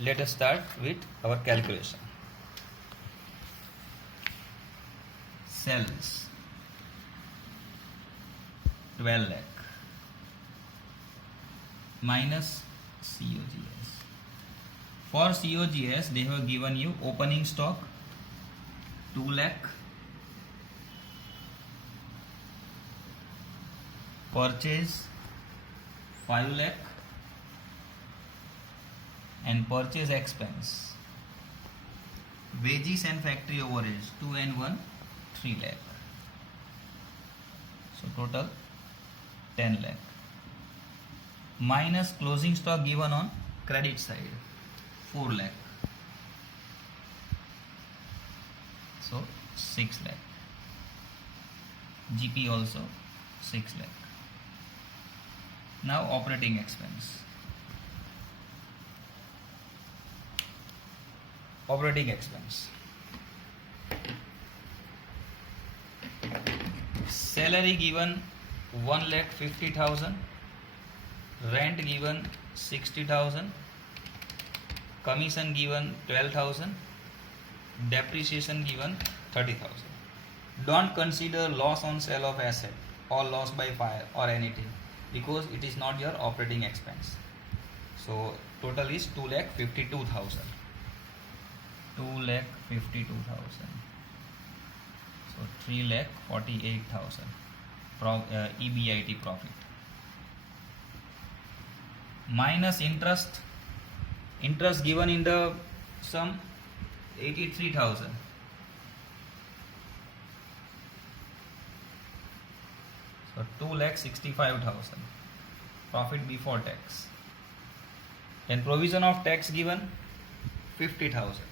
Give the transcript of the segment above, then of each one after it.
Let us start with our calculation. Sales 12 lakh minus COGS. For COGS, they have given you opening stock 2 lakh, purchase 5 lakh, and purchase expense, wages and factory overheads 2 and 1 3 lakh. So total 10 lakh minus closing stock given on credit side 4 lakh. So 6 lakh. GP also 6 lakh. Now operating expense. Operating expense. Salary given 1,50,000, rent given 60,000, commission given 12,000, depreciation given 30,000. Don't consider loss on sale of asset or loss by fire or anything because it is not your operating expense. So total is 2,52,000. 2,52,000. So 3,48,000 EBIT profit. Minus interest. Interest given in the sum 83,000. So 2,65,000 profit before tax. Then provision of tax given 50,000.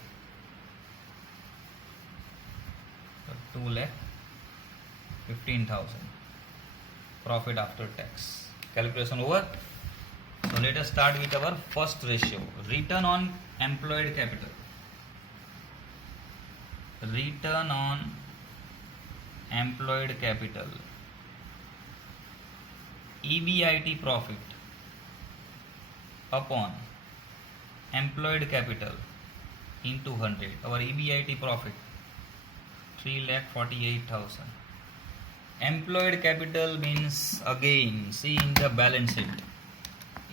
So 2,15,000 profit after tax. Calculation over. So let us start with our first ratio, return on employed capital. Return on employed capital. EBIT profit upon employed capital into 100. Our EBIT profit 3,48,000. Employed capital means, again see in the balance sheet,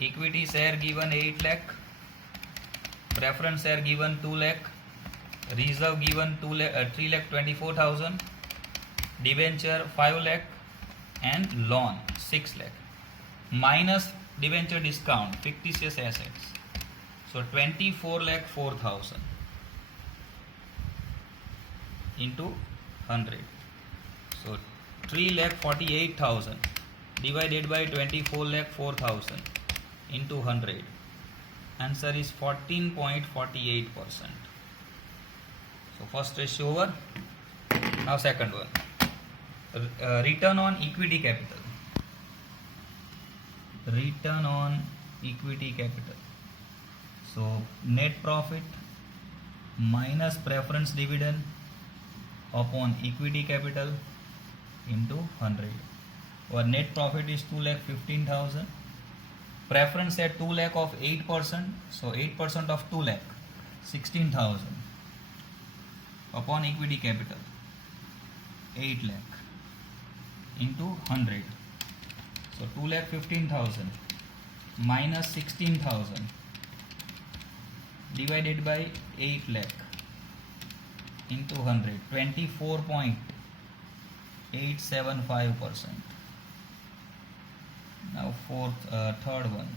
equity share given 8 lakh, preference share given 2 lakh, reserve given 3,24,000, debenture 5 lakh, and loan 6 lakh. Minus debenture discount, fictitious assets. So 24,04,000 into 100. So 3,48,000 divided by 24,04,000 into 100. Answer is 14.48%. So first ratio over. Now second one. Return on equity capital. Return on equity capital. So net profit minus preference dividend upon equity capital into 100. Our net profit is 2,15,000. Preference at 2 lakh of 8%. So 8% of 2 lakh 16,000 upon equity capital 8 lakh into 100. So 2,15,000 minus 16,000 divided by 8 lakh into 100. 24.875%. Now third one.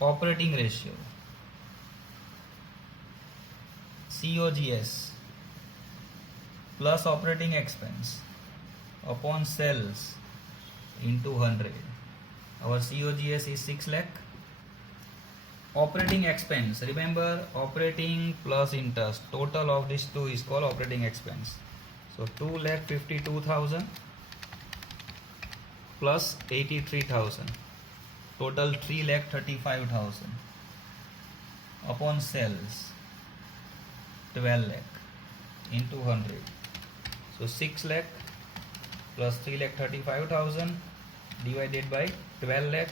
Operating ratio. COGS plus operating expense upon sales into 100. Our COGS is 6 lakh. Operating expense, remember operating plus interest, total of these two is called operating expense. So 2,52,000 plus 83,000, total 3,35,000 upon sales 12 lakh into 100. So 6 lakh plus 3,35,000 divided by 12 lakh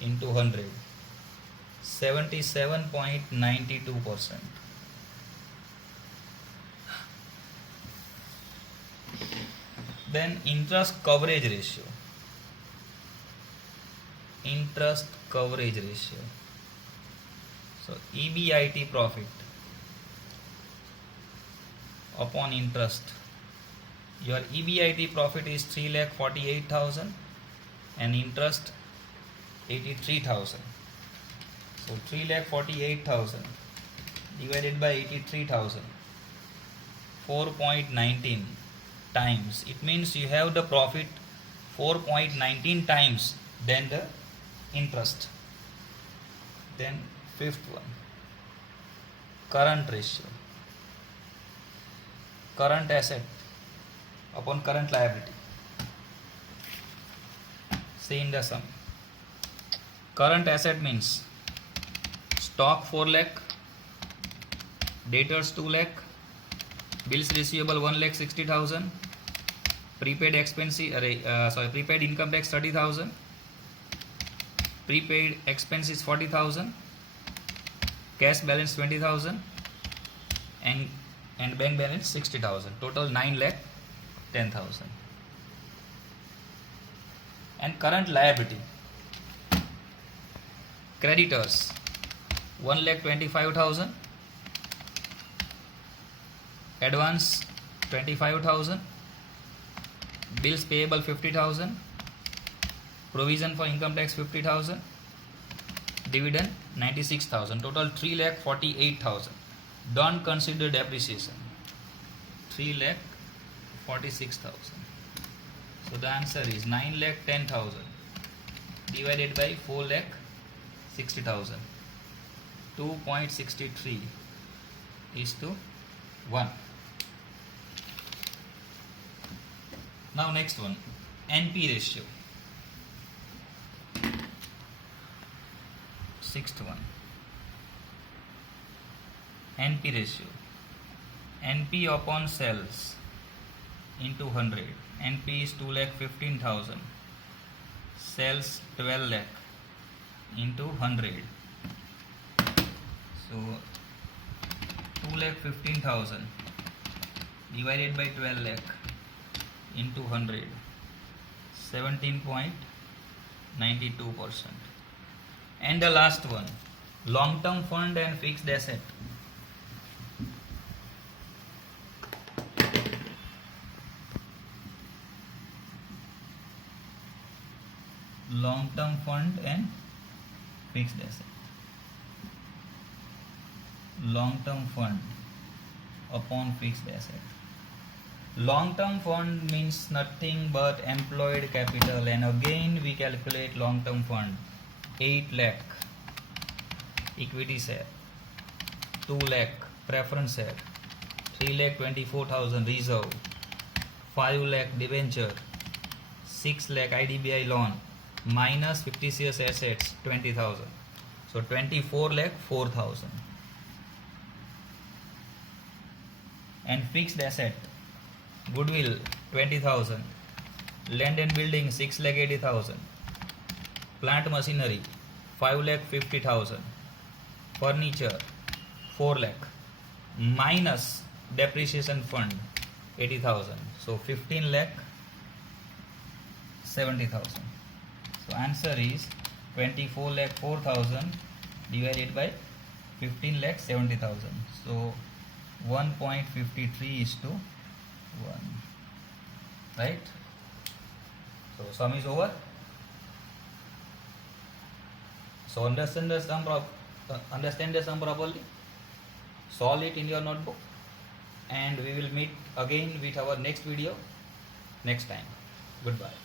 into 100. 77.92%. Then interest coverage ratio. Interest coverage ratio. So EBIT profit upon interest. Your EBIT profit is 3,48,000 and interest 83,000. So 3,48,000 divided by 83,000, 4.19 times. It means you have the profit 4.19 times than the interest. Then fifth one, current ratio. Current asset upon current liability. See in the sum. Current asset means stock 4 lakh, debtors 2 lakh, bills receivable 1,60,000, prepaid prepaid income tax 30,000, prepaid expenses 40,000, cash balance 20,000, and bank balance 60,000. Total 9,10,000. And current liability. Creditors 1,25,000, advance 25,000, bills payable 50,000, provision for income tax 50,000, dividend 96,000. Total 3,48,000. Don't consider depreciation. 3,46,000. So the answer is 9,10,000 divided by 4,60,000. 2.63 is to 1. Now next one, NP ratio. Sixth one, NP ratio. NP upon sales into 100. NP is 2,15,000. Sales 12 lakh into 100. So 2,15,000 divided by 12 lakh into 100. 17.92%. And the last one, long-term fund and fixed asset. Long-term fund and fixed asset. Long-term fund upon fixed asset. Long-term fund means nothing but employed capital, and again we calculate long-term fund. 8 lakh equity share, 2 lakh preference share, 3,24,000 reserve, 5 lakh debenture, 6 lakh IDBI loan, minus 50 shares assets 20,000. So 24,04,000. And fixed asset, goodwill 20,000, land and building 6,80,000, plant machinery 5,50,000, furniture 4 lakh, minus depreciation fund 80,000. So 15,70,000. So answer is 24,04,000 divided by 15,70,000. So 1.53 is to 1. Right? So sum is over. So understand the sum properly. Solve it in your notebook, and we will meet again with our next video next time. Goodbye.